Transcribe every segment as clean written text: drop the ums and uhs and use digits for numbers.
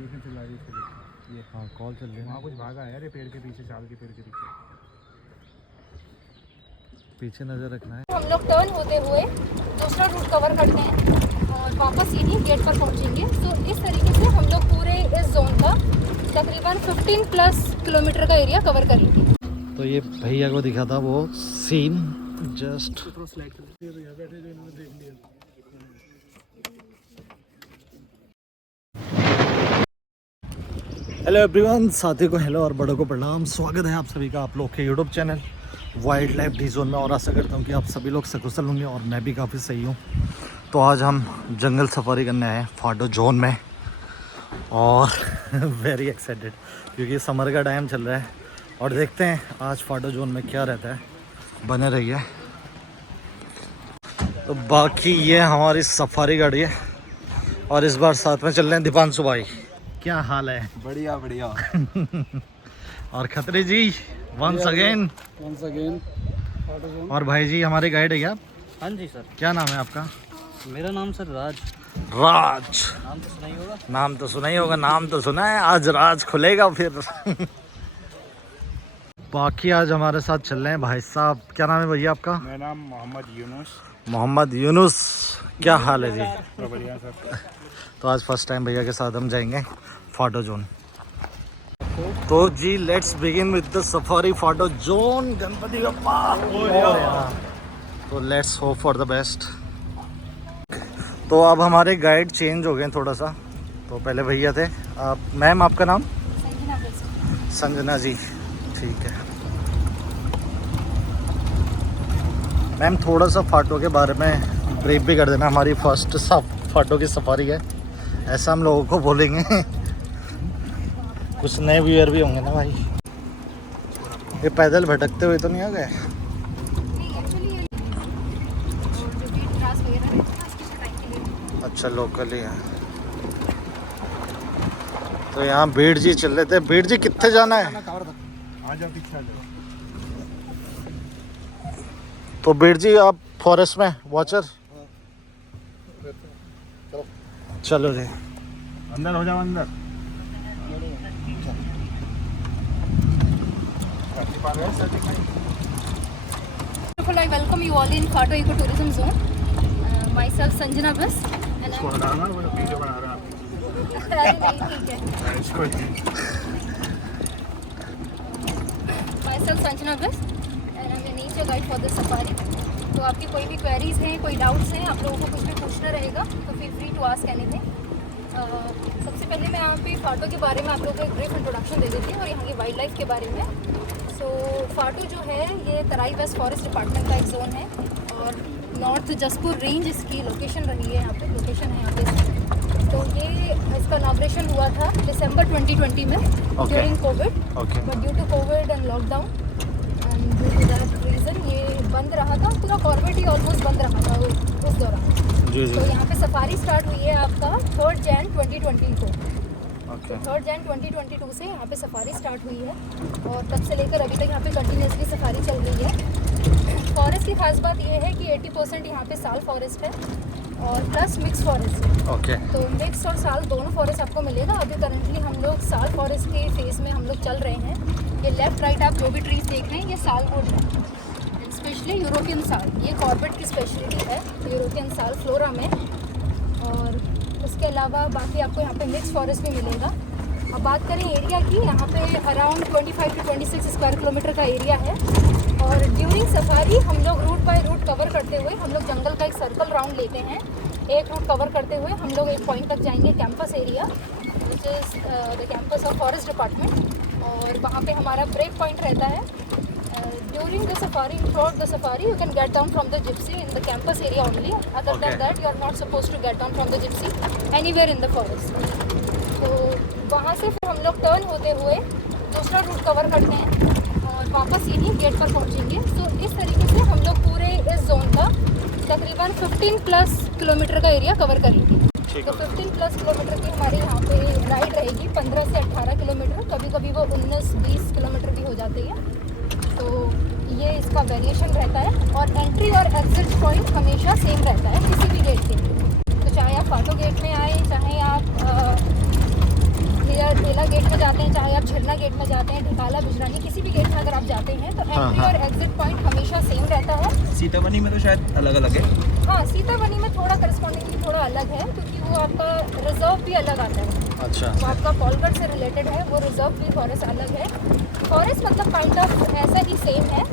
लेकिन चला रही है ये। हाँ कॉल चल रही है। वहाँ कुछ भागा है, अरे पेड़ के पीछे, शाल के पेड़ के पीछे। पीछे नज़र रखना है। हम लोग टर्न होते हुए दूसरा रूट कवर करते हैं और वापस यही गेट पर पहुंचेंगे। तो इस तरीके से हम लोग पूरे इस जोन का तकरीबन 15+ किलोमीटर का एरिया कवर करेंगे। तो ये भैया को दिखा था वो सीन जस्ट। हेलो एवरीवन, साथियों को हेलो और बड़ों को प्रणाम। स्वागत है आप सभी का आप लोग के YouTube channel wild life D zone में। और आशा करता हूँ कि आप सभी लोग सकुशल होंगे और मैं भी काफ़ी सही हूँ। तो आज हम जंगल सफारी करने आए हैं फाटो जोन में और वेरी एक्साइटेड क्योंकि समर का टाइम चल रहा है। और देखते हैं आज फाटो जोन में क्या रहता है, बने रहिए। तो बाकी ये हमारी सफारी गाड़ी है और इस बार साथ में चल रहे हैं दीपांशु भाई। क्या हाल है? बढ़िया बढ़िया। और खतरे जी वंस अगेन। और भाई जी हमारे गाइड है क्या? हाँ जी सर। क्या नाम है आपका? मेरा नाम सर राज। राज नाम तो सुना ही होगा। नाम तो सुना ही होगा, नाम तो सुना है। आज राज खुलेगा फिर। बाकी आज हमारे साथ चल रहे हैं भाई साहब। क्या नाम है भैया आपका? मेरा नाम मोहम्मद यूनुस। मोहम्मद यूनुस। क्या हाल है जी? बढ़िया सर। तो आज फर्स्ट टाइम भैया के साथ हम जाएंगे फाटो जोन। तो जी let's begin with the safari Phato zone. Ganpati Bappa. तो let's hope for the best. तो अब हमारे गाइड चेंज हो गए थोड़ा सा। तो पहले भैया थे आप। मैम आपका नाम? संजना जी, ठीक है। मैम थोड़ा सा फाटो के बारे में ब्रीफ भी कर देना। हमारी फर्स्ट फाटो की सफारी है, ऐसा हम लोगों को बोलेंगे। कुछ नए व्यूअर भी होंगे ना भाई। ये पैदल भटकते हुए तो नहीं आ गए? अच्छा लोकल ही है। तो यहाँ बीड़ जी चल रहे थे। बीड़ जी कितने जाना है? आ जाओ पीछे आ जाओ। तो बीड़ जी आप फॉरेस्ट में वॉचर। चलो जी अंदर हो जाओ अंदर। I welcome you all in Fato Eco Tourism Zone. Myself Sanjana Bas. And इसको हटाना, वो वीडियो बना रहे हैं ठीक है। इसको Myself Sanjana Bas and I'm a nature guide for the safari. तो आपकी कोई भी क्वेरीज हैं, कोई डाउट्स हैं, आप लोगों को कुछ भी पूछना रहेगा तो feel free to ask anything. सबसे पहले मैं यहाँ पे फाटो के बारे में आप लोगों को एक ब्रीफ इंट्रोडक्शन दे देती हूँ और यहाँ की वाइल्ड लाइफ के बारे में। सो फाटो जो है ये तराई वेस्ट फॉरेस्ट डिपार्टमेंट का एक जोन है और नॉर्थ जसपुर रेंज इसकी लोकेशन रही है। यहाँ पे लोकेशन है यहाँ पे। तो ये इसका इनॉग्रेशन हुआ था दिसंबर 2020 में during COVID. But due to COVID and lockdown and due to that reason ये बंद रहा था। पूरा कॉर्बेट ही ऑलमोस्ट बंद रहा था उस दौरान। तो यहाँ पे सफारी स्टार्ट हुई है आपका 3 जैन 2020 को। तो 3 जैन 2022 से यहाँ पे सफारी स्टार्ट हुई है और तब से लेकर अभी तक यहाँ पे कंटिन्यूसली सफारी चल रही है। फॉरेस्ट की खास बात ये है कि 80% यहाँ पे साल फॉरेस्ट है और प्लस मिक्स फॉरेस्ट है। तो मिक्स और साल दोनों फॉरेस्ट आपको मिलेगा। अभी करंटली हम लोग साल फॉरेस्ट के फेज में हम लोग चल रहे हैं। ये लेफ्ट राइट आप जो भी ट्रीज देख रहे हैं ये साल वुड है, स्पेशली यूरोपियन साल। ये कॉर्बेट की स्पेशलिटी है यूरोपियन साल फ्लोरा में। और उसके अलावा बाकी आपको यहाँ पे मिक्स फॉरेस्ट भी मिलेगा। अब बात करें एरिया की, यहाँ पे अराउंड 25 to 26 स्क्वायर किलोमीटर का एरिया है। और ड्यूरिंग सफारी हम लोग रूट बाय रूट कवर करते हुए हम लोग जंगल का एक सर्कल राउंड लेते हैं। एक रूट कवर करते हुए हम लोग एक पॉइंट तक जाएंगे campus area which is the campus of forest department. और वहाँ पे हमारा ब्रेक पॉइंट रहता है। During the safari, throughout the safari, you can get down from the gypsy in the campus area only. Other than that, you are not supposed to get down from the gypsy anywhere in the forest. तो वहाँ से फिर हम लोग turn होते हुए दूसरा root cover करते हैं और वापस यही गेट पर पहुँचेंगे। तो इस तरीके से हम लोग पूरे इस जोन का तकरीबन 15+ किलोमीटर का एरिया कवर करेंगे। तो 15+ किलोमीटर की हमारी यहाँ पे राइड रहेगी। 15 से 18 किलोमीटर, कभी कभी वो 19-20 किलोमीटर भी हो जाती है। तो ये इसका वेरिएशन रहता है और एंट्री और एग्जिट पॉइंट हमेशा सेम रहता है किसी भी गेट के लिए। तो चाहे आप फाटो गेट में आए, चाहे आप जाते हैं, चाहे आप झरना गेट में जाते हैं, ढकाला बिजरानी, किसी भी गेट में अगर आप जाते हैं तो हाँ, एंट्री हाँ। और एग्जिट पॉइंट हमेशा सेम रहता है। सीतामढ़ी में तो शायद अलग अलग है। हाँ, सीतामढ़ी में थोड़ा करस्पॉन्डिंगली थोड़ा अलग है, क्योंकि वो आपका रिजर्व भी अलग आता है। अच्छा तो आपका पॉलगढ़ से रिलेटेड है, वो रिजर्व भी फॉरेस्ट अलग है। फॉरेस्ट मतलब काइंड ऑफ ऐसा ही सेम है,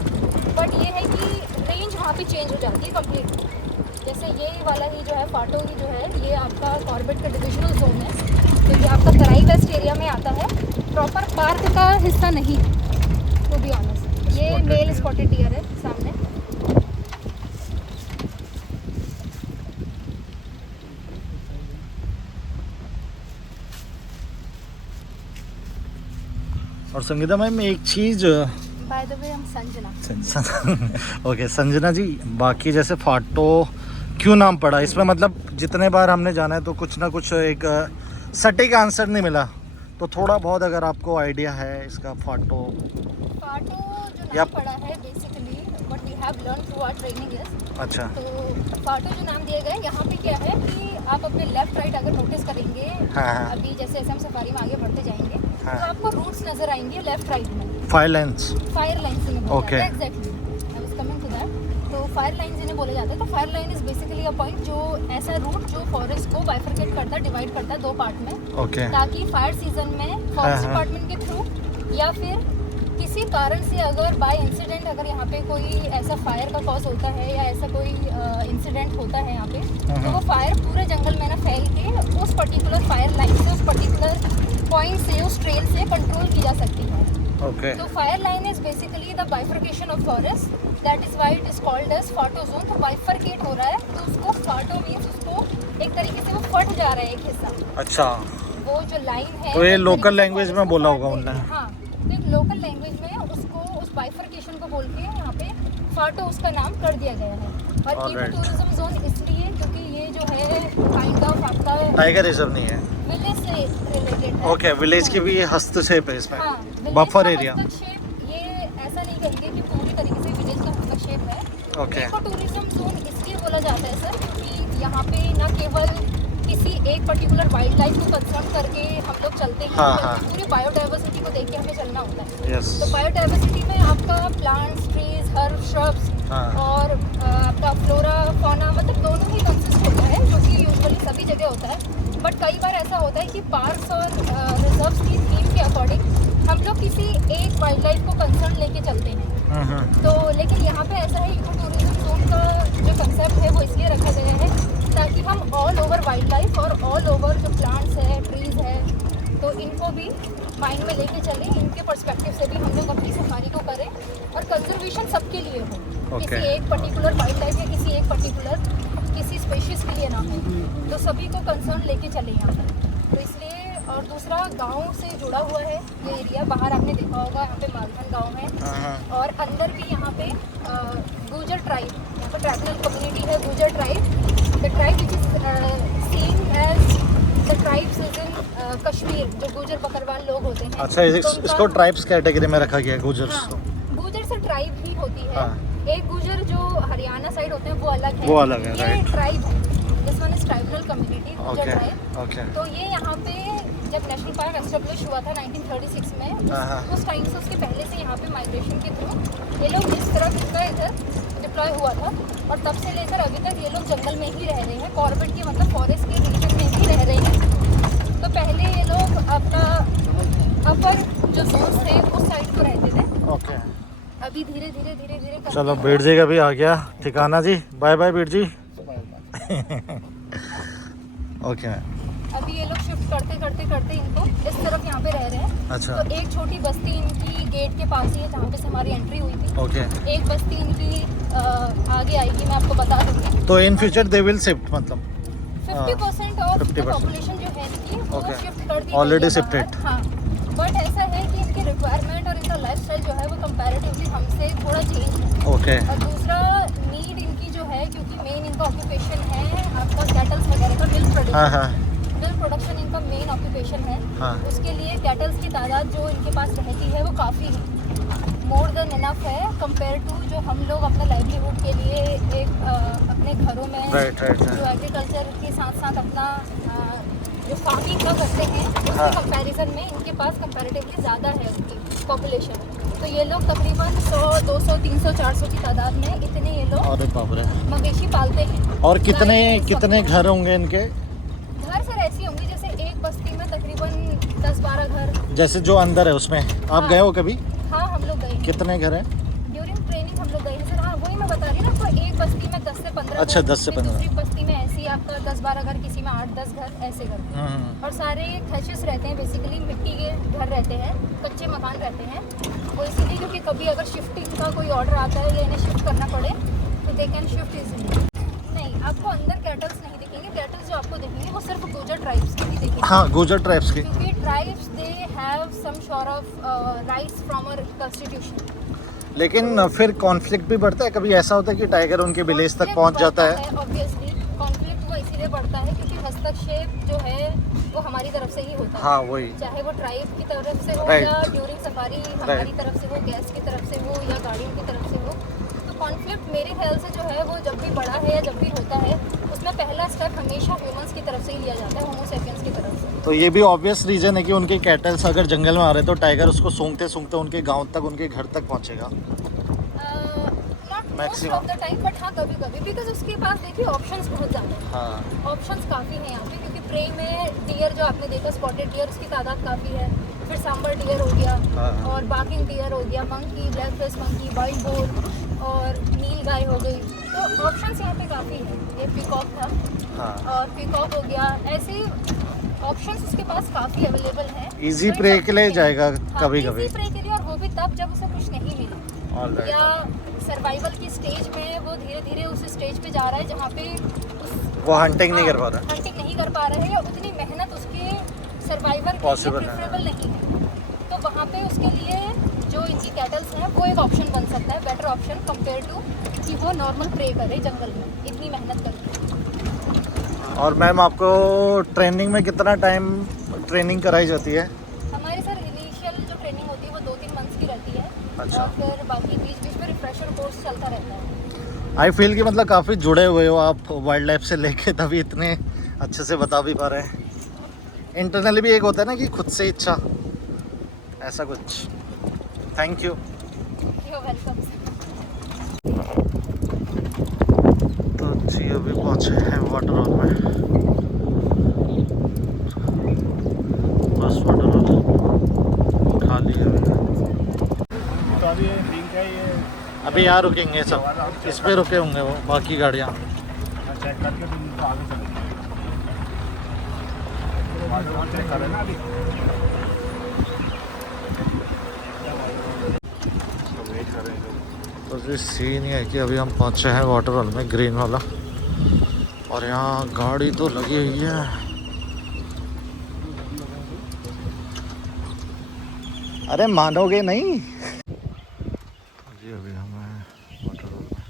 बट ये है कि रेंज वहाँ पे चेंज हो जाती है कम्प्लीट। जैसे ये वाला ही जो है फाटो ही जो है, ये आपका कॉर्बेट का डिविजनल जोन है, तो ये आपका तराई वेस्ट एरिया में आता है, प्रॉपर पार्क का हिस्सा नहीं, टू बी ऑनेस्ट। ये मेल स्पॉटेड डियर है सामने। और संगीता मैम एक चीज़ बाय द वे, हम संजना। ओके संजना जी, बाकी जैसे फाटो क्यों नाम पड़ा इसमें, मतलब जितने बार हमने जाना है तो कुछ ना कुछ एक सटीक आंसर नहीं मिला, तो थोड़ा बहुत अगर आपको आइडिया है इसका फाटो। फाटो जो या- नाम पड़ा है basically what we have learn through our training is, अच्छा तो फाटो जो नाम दिया गया है, यहाँ पे क्या है कि आप अपने लेफ्ट राइट अगर नोटिस करेंगे, हाँ, हाँ। अभी जैसे हम सफारी में आगे बढ़ते जाएंगे, हाँ। तो आपको रूट्स नजर आएंगे लेफ्ट राइट में, फाइव लाइन्स। फायर लाइन से बोला Okay. जाता है। Exactly, I was coming to that. तो फायर लाइन जिन्हें बोले जाते हैं, तो fire line is basically a point, जो ऐसा रूट जो फॉरेस्ट को बाइफरकेट करता है, डिवाइड करता है दो पार्ट में, ओके ताकि फायर सीजन में फॉरेस्ट हाँ। डिपार्टमेंट के थ्रू या फिर किसी कारण से अगर बाय इंसिडेंट अगर यहाँ पे कोई ऐसा फायर का कॉज होता है या ऐसा कोई इंसिडेंट होता है यहाँ पे, तो वो फायर पूरे जंगल में ना फैल के उस पर्टिकुलर फायर लाइन से, उस पर्टिकुलर पॉइंट से, उस ट्रेल से कंट्रोल की जा सकती है। ओके तो fire line is basically the bifurcation of forest, that is why it is called as फाटो जोन। तो बाइफरकेट हो रहा है, तो उसको फाटो मीन्स उसको एक तरीके से वो फट जा रहा है एक हिस्सा, अच्छा, वो जो लाइन है। तो ये एक local तरीके से language में forest को बोला काट होगा देती है। उनने। हाँ, तो एक लोकल लैंग्वेज में उसको, उस बाइफरकेशन को बोल के यहाँ पे फाटो उसका नाम कर दिया गया है। और Alright. इको टूरिज्म जोन इसलिए क्योंकि ये जो है काइंड ऑफ आपका टाइगर रिजर्व नहीं है। विलेज से रिलेटेड है। ओके, विलेज की भी हस्तक्षेप है इसमें, हाँ, बफर विलेज का एरिया। हस्तक्षेप, ये ऐसा नहीं कहेंगे कि पूरी तरीके से विलेज का हस्तक्षेप है। ओके इको टूरिज्म जोन इसलिए बोला जाता है सर, क्योंकि यहाँ पे न केवल किसी एक पर्टिकुलर वाइल्ड लाइफ को कंसर्न करके हम लोग चलते हैं, हाँ, बल्कि हाँ। पूरी बायोडाइवर्सिटी को देख के हमें चलना होता है। यस तो बायोडाइवर्सिटी में आपका प्लांट्स, ट्रीज, हर्ब, श्रब्स हाँ। और आपका फ्लोरा, फौना, मतलब दोनों ही कंसिस्ट होता है, जो कि यूजुअली सभी जगह होता है। बट कई बार ऐसा होता है कि पार्क्स और रिजर्व्स की थीम के अकॉर्डिंग हम लोग किसी एक वाइल्ड लाइफ को कंसर्न लेके चलते हैं। तो लेकिन यहाँ पे ऐसा है, इको टूरिज्म जोन का जो कंसेप्ट है वो इसलिए रखा गया है ताकि हम ऑल ओवर वाइल्ड लाइफ और ऑल ओवर जो प्लांट्स है, ट्रीज है, तो इनको भी माइंड में लेके चलें, इनके पर्सपेक्टिव से भी हम लोग अपनी सफारी को करें और कंजर्वेशन सबके लिए हो, Okay. किसी एक पर्टिकुलर वाइल्ड लाइफ या किसी एक पर्टिकुलर किसी स्पेशीज के लिए ना हो, तो सभी को कंसर्न लेके चलें यहाँ पर। तो इसलिए, और दूसरा गांव से जुड़ा हुआ है ये एरिया, बाहर आपने देखा होगा यहाँ पे मालवन गांव है, और अंदर भी यहाँ पे गुजर ट्राइब, यहाँ पे ट्राइबल कम्युनिटी है, Gujjar tribe, the tribe which is seen as the tribes is in Kashmir, जो गुजर बकरवाल लोग होते हैं। अच्छा, तो उनका- इसको ट्राइब्स कैटेगरी में रखा गया है, गुजर्स। हाँ, गुजर से ट्राइब ही होती है। हाँ। एक गुजर जो हरियाणा साइड होते हैं वो अलग है, वो अलग है, ये right. ट्राइब है, this one is tribal community, गुजर ओके ट्राइब। ओके तो ये यहाँ पे जब नेशनल पार्क एस्टेब्लिश हुआ था 1936 में, हाँ। उस टाइम से, उसके पहले से यहाँ पे माइग्रेशन के थ्रू ये लोग इस तरफ इनका इधर डिप्लॉय हुआ था, और तब से लेकर अभी तक ये लोग जंगल में ही रह रहे हैं, कॉर्बेट के मतलब फॉरेस्ट के रीजन में ही रह रहे हैं। तो पहले ये लोग अपना अपर जो जोन थे उस साइड को रहते थे, ओके। अभी धीरे धीरे धीरे धीरे करके- चलो बीर जी का भी आ गया ठिकाना जी, बाय बाय बीर जी। ओके अभी ये लोग शिफ्ट करते करते करते इनको इस तरफ यहाँ पे रह रहे हैं। अच्छा तो एक छोटी बस्ती इनकी गेट के पास ही है जहाँ पे से हमारी एंट्री हुई थी। ओके, एक बस्ती इनकी आगे आएगी, मैं आपको बता दूंगी। तो in future they will shift, मतलब 50% ऑफ 50% पॉपुलेशन जो है इनकी वो Okay. शिफ्ट कर दी Already गई है shifted. बाहर। हाँ, बट ऐसा है कि इनकी रिक्वायरमेंट और इनका लाइफस्टाइल जो है वो कंपैरेटिवली हमसे थोड़ा चेंज है। ओके और दूसरा नीड इनकी जो है, क्योंकि मेन इनका ऑक्यूपेशन है आपका कैटल्स वगैरह का, मिल्क हाँ प्रोडक्शन। हाँ मिल्क प्रोडक्शन इनका मेन ऑक्यूपेशन है। हाँ। उसके लिए कैटल्स की तादाद जो इनके पास रहती है वो काफ़ी है, मोर देन इनफ है कंपेयर टू जो हम लोग अपने लाइवलीहुड के लिए एक अपने घरों में राइट राइट जो एग्रीकल्चर के साथ साथ अपना जो फार्मिंग का करते हैं उसके हाँ। कंपैरिजन में इनके पास कंपैरेटिवली ज़्यादा है उनकी पॉपुलेशन। तो ये लोग तकरीबन 100, 200, 300, 400 की तादाद में इतने ये लोग अरे बाप रे। मवेशी पालते हैं। और कितने गाय, कितने बकरे। घर होंगे इनके? घर सर ऐसी होंगी जैसे एक बस्ती में तकरीबन 10-12 घर। जैसे जो अंदर है उसमें आप हाँ। गए हो कभी? हाँ हम लोग गए हैं। कितने घर हैं? ड्यूरिंग ट्रेनिंग हम लोग गए हैं सर। हाँ वही मैं बता रही हूँ ना आपको, एक बस्ती में 10 से 15 अच्छा, घर, 10 से फिर 15। दूसरी बस्ती में ऐसे ही आपका 10-12 घर, किसी में 8-10 घर, ऐसे घर। और सारे थैचेस रहते हैं, बेसिकली मिट्टी के घर रहते हैं, कच्चे मकान रहते हैं। वो इसीलिए क्योंकि कभी अगर शिफ्टिंग का कोई ऑर्डर आता है या इन्हें शिफ्ट करना पड़े तो दे कैन शिफ्ट इजीली। नहीं, आपको अंदर कैटल्स नहीं दिखेंगे। कैटल्स जो आपको दिखेंगे वो सिर्फ गुर्जर ट्राइब्स के ही दिखेंगे। हाँ, गुर्जर ट्राइब्स के। क्योंकि tribes they have some sort of rights from our constitution. लेकिन फिर कॉन्फ्लिक्ट भी बढ़ता है, कभी ऐसा होता है कि टाइगर उनके विलेज तक पहुंच जाता है? ऑब्वियसली कॉन्फ्लिक्ट वो इसीलिए बढ़ता है क्योंकि हस्तक्षेप जो है वो हमारी तरफ से ही होता है। हाँ वही। चाहे वो ट्राइब की तरफ से हो Right. या ड्यूरिंग सफारी हमारी तरफ से हो, गैस की तरफ से हो या गाड़ियों की तरफ से हो। तो कॉन्फ्लिक्ट मेरे ख्याल से जो है वो जब भी बढ़ा है या जब भी होता है उसमें पहला स्टेप हमेशा ह्यूमंस की तरफ से ही लिया जाता है, होमो सेपियंस की तरफ से। तो ये भी ऑब्वियस रीजन है कि उनके कैटल्स अगर जंगल में आ रहे तो टाइगर उसको सूंघते सूंघते उनके गांव तक, उनके घर तक पहुंचेगा। Not most of the time, but हाँ कभी कभी, बिकॉज उसके पास देखिए ऑप्शंस बहुत ज़्यादा हैं। हाँ। ऑप्शंस काफ़ी हैं यहाँ पे, क्योंकि प्रे में डियर जो आपने देखा स्पॉटेड डियर, उसकी तादाद काफ़ी है। फिर सांबर डियर हो गया, हाँ। और बाकिंग डियर हो गया, monkey, black face monkey, wild boar और नील गाय हो गई। तो ऑप्शंस यहाँ पे काफ़ी हैं। ये पीकॉक था, हाँ। और पीकॉक हो गया, ऐसे ऑप्शंस उसके पास काफ़ी अवेलेबल हैं। इजी प्रे के लिए जाएगा कभी कभी। इजी प्रे के लिए, और वो भी तब जब उसे कुछ नहीं मिला Alright. या सर्वाइवल की स्टेज में वो धीरे धीरे उस स्टेज पे जा रहा है जहाँ पे वो हंटिंग नहीं कर पा रहा। हंटिंग नहीं कर पा रहा है, या उतनी मेहनत उसके सर्वाइवर के लिए Possible है। प्रेफरेबल नहीं है। तो वहाँ पे उसके लिए जो इनकी कैटल्स हैं वो एक ऑप्शन बन सकता है, बेटर ऑप्शन कंपेयर टू कि वो नॉर्मल प्रे करे जंगल में इतनी मेहनत करके। और मैम आपको ट्रेनिंग में कितना टाइम ट्रेनिंग कराई जाती है? हमारी सर इनिशियल जो ट्रेनिंग होती है वो 2-3 मंथ्स की रहती है। अच्छा। और फिर बाकी बीच बीच में रिफ्रेशर कोर्स चलता रहता है। आई फील कि मतलब काफ़ी जुड़े हुए हो आप वाइल्ड लाइफ से लेके, तभी इतने अच्छे से बता भी पा रहे हैं। इंटरनली भी एक होता है ना कि खुद से इच्छा, ऐसा कुछ। Thank you. You welcome. तो जी अभी पहुँचे हैं वाटर हॉल में। बस वाटर हॉल खाली है तो अभी लिंक है ये अभी। यहाँ रुकेंगे सब, इस पे रुके होंगे वो बाकी गाड़ियाँ। चेक करके फिर इनको आगे चलेंगे। चेक करें ना अभी। वेट कर रहे हैं। तो जी सीन ये है कि अभी हम पहुँचे हैं वाटर हॉल में, ग्रीन वाला, और यहाँ गाड़ी तो लगी हुई है। अरे मानोगे नहीं। जी अभी हम हैं वाटर हॉल में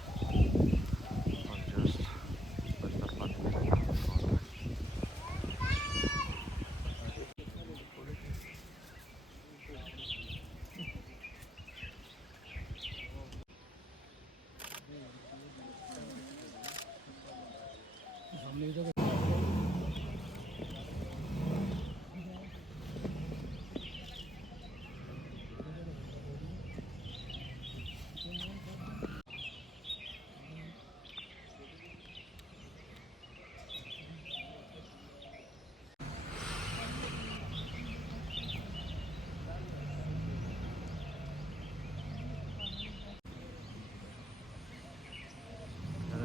और जस्ट अंदर पानी पी रहे हैं।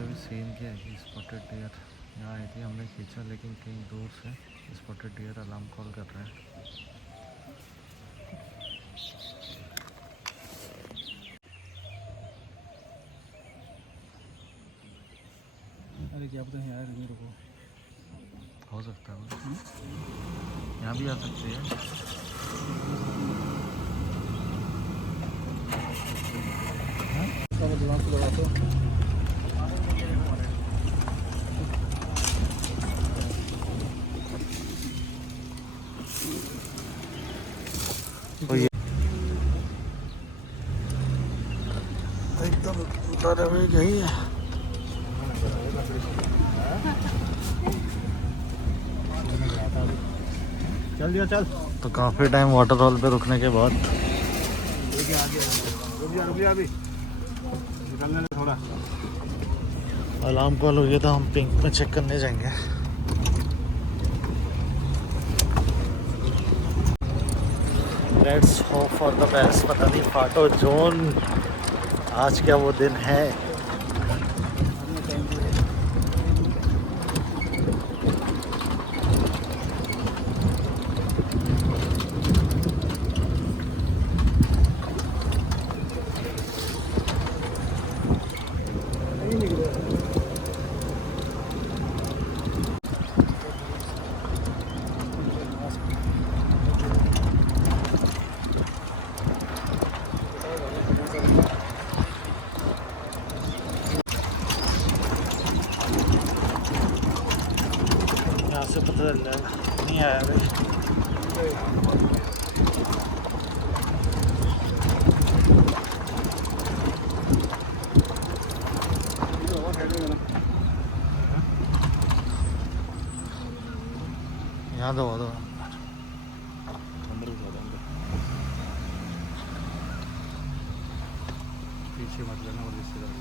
अभी सीन क्या है कि स्पॉटेड डियर यहाँ आई थी, हमने खींचा, लेकिन कहीं दूर से स्पॉटेड डियर अलार्म कॉल कर रहे हैं। अरे क्या पता है यार, मेरे को हो सकता है यहाँ भी आ सकती है। दिमाग से लगा तो एकदम उतारे हुए गई है। चल दिया चल। तो काफ़ी टाइम वाटरफॉल पे रुकने के बाद देखिए आगे रुक जा अभी निकलने में थोड़ा। अलार्म कॉल हो गया था, हम पिंक में चेक करने जाएंगे। Let's hope for the best. पता नहीं फाटो जोन आज क्या वो दिन है। यहाँ से पता चल जाएगा। नहीं आया भाई। यहाँ दो पीछे मत लेना और रिश्तेदार।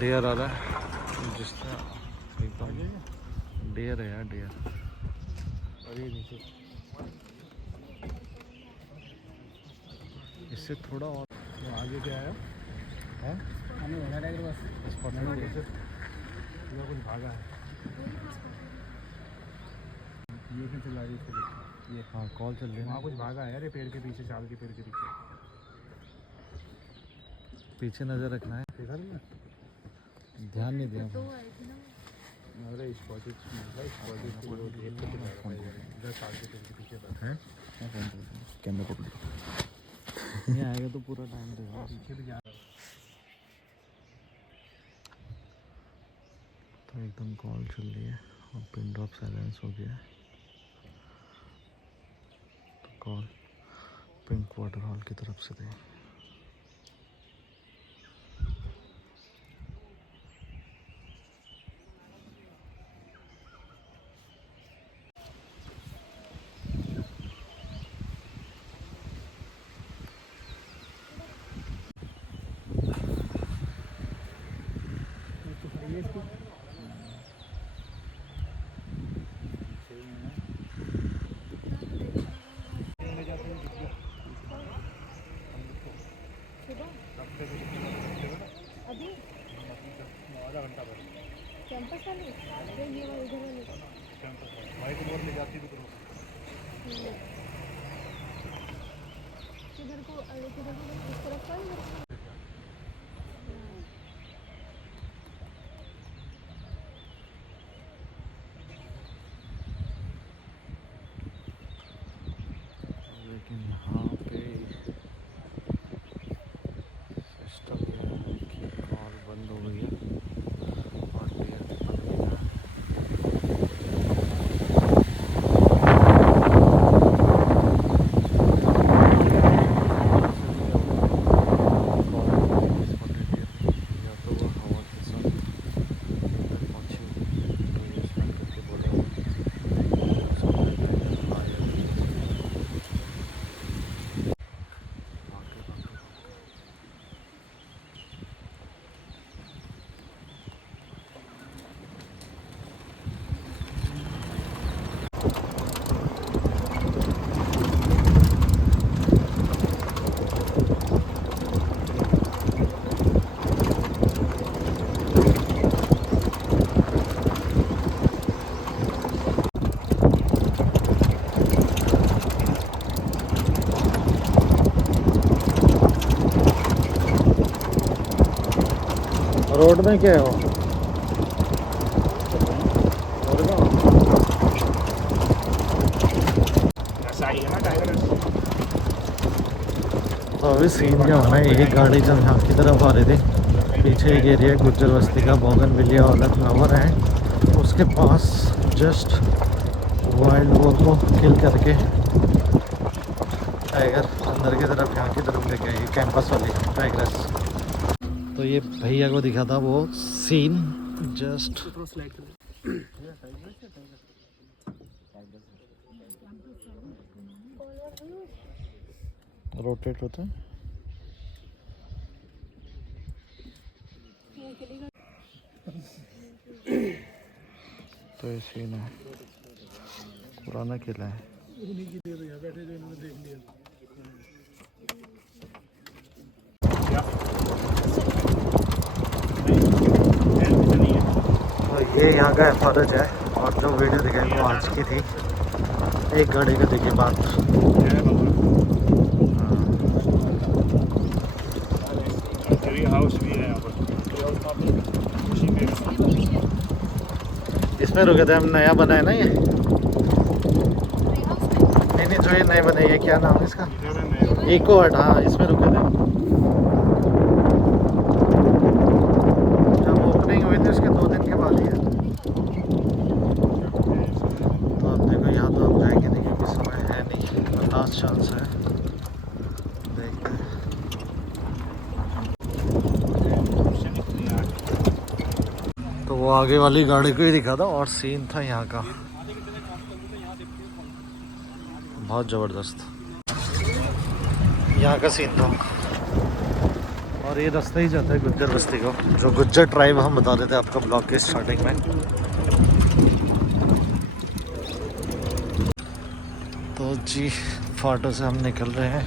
डियर आ रहा है जिससे एकदम डियर है यार, डियर। अरे नीचे इससे थोड़ा और तो आगे क्या है? कुछ भागा है ये क्यों चला रही है? ये हाँ कॉल चल रही है। वहाँ कुछ भागा है अरे पेड़ के पीछे, चाल के पेड़ के पीछे। पीछे नज़र रखना है, देखा तुमने? ध्यान नहीं दिया। अरे स्पॉटेड इधर चाल के पेड़ के पीछे बैठा है। कैमरा पकड़ नहीं आएगा तो पूरा टाइम देगा। पीछे भी जा तो एकदम कॉल चल रही है और पिन ड्रॉप साइलेंस हो गया है। तो कॉल पिंक वाटरफॉल की तरफ से दे। अभी आधा घंटा बाद कैंपस वाले ये वाले इधर वाले वाइट बोर्ड ले जाती तो किधर को इस तरफ का लेकिन यहाँ पे सिस्टम ये है कि कॉल बंद हो गई है और डियर भी बंद हो गया है। या तो वो हवा के साथ इधर पहुँची तो ये स्टार्ट करके बोले रोड में क्या है वो? ऐसा ही है ना टाइगर। तो अभी सीन क्या होना है, एक गाड़ी जब यहाँ की तरफ आ रही थी, पीछे एक एरिया गुज्जर बस्ती का बोगनविलिया वाला फ्लावर है, उसके पास जस्ट वाइल्ड बोर को किल करके टाइगर अंदर की तरफ यहाँ की तरफ लेके आई, कैंपस वाली टाइगर्स। तो ये भैया को दिखा था वो सीन जस्ट रोटेट होते हैं। तो ये सीन है, पुराना किला है। उन्हीं की देर यहाँ बैठे जो इन्होंने देख लिया। तो ये यहाँ का फर्ज है। और जो वीडियो दिखाई वो आज की थी। एक गाड़ी का देखिए बात। ट्री हाउस भी है यहाँ पर। ट्री हाउस कहाँ पर? उसी पे। इसमें रुके थे हम, नया बना है ना ये। नहीं नहीं, जो ये नए बने, ये क्या नाम है इसका? इको हट, हाँ इसमें रुके थे। जब ओपनिंग हुई थी उसके 2 दिन के बाद ही है। तो अब देखो यहाँ तो हम जाएंगे नहीं क्योंकि समय है नहीं, लास्ट चांस है, देखते हैं। तो वो आगे वाली गाड़ी को ही दिखा था और सीन था यहाँ का बहुत ज़बरदस्त। यहाँ का सीन था और ये रास्ता ही जाता है गुज्जर बस्ती को, जो गुज्जर ट्राइब हम बता रहे थे आपका ब्लॉग के स्टार्टिंग में। तो जी फाटो से हम निकल रहे हैं।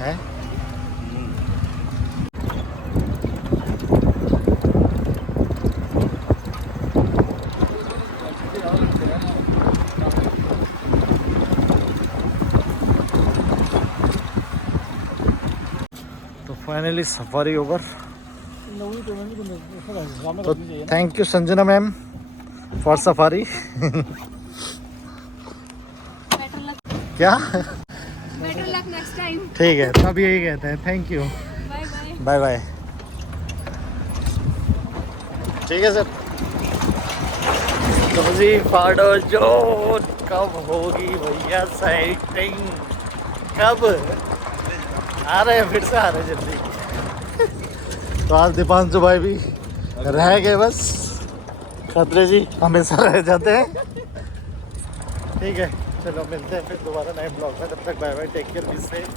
है तो फाइनली सफारी ओवर। तो thank you Sanjana ma'am for safari. क्या बेटर लक नेक्स्ट टाइम। ठीक है, तब यही कहते हैं thank you, bye bye. Bye bye. ठीक है सर। तो जी फाटो जोन कब होगी भैया साइटिंग, कब आ रहे हैं? फिर से आ रहे हैं जल्दी। तो आज दीपांशु भाई भी रह गए, बस खतरे जी हमेशा रह जाते हैं। ठीक है, चलो मिलते हैं फिर दोबारा नए ब्लॉग में। तब तक bye bye, take care, be safe,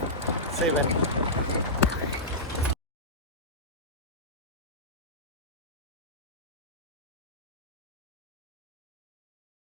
save and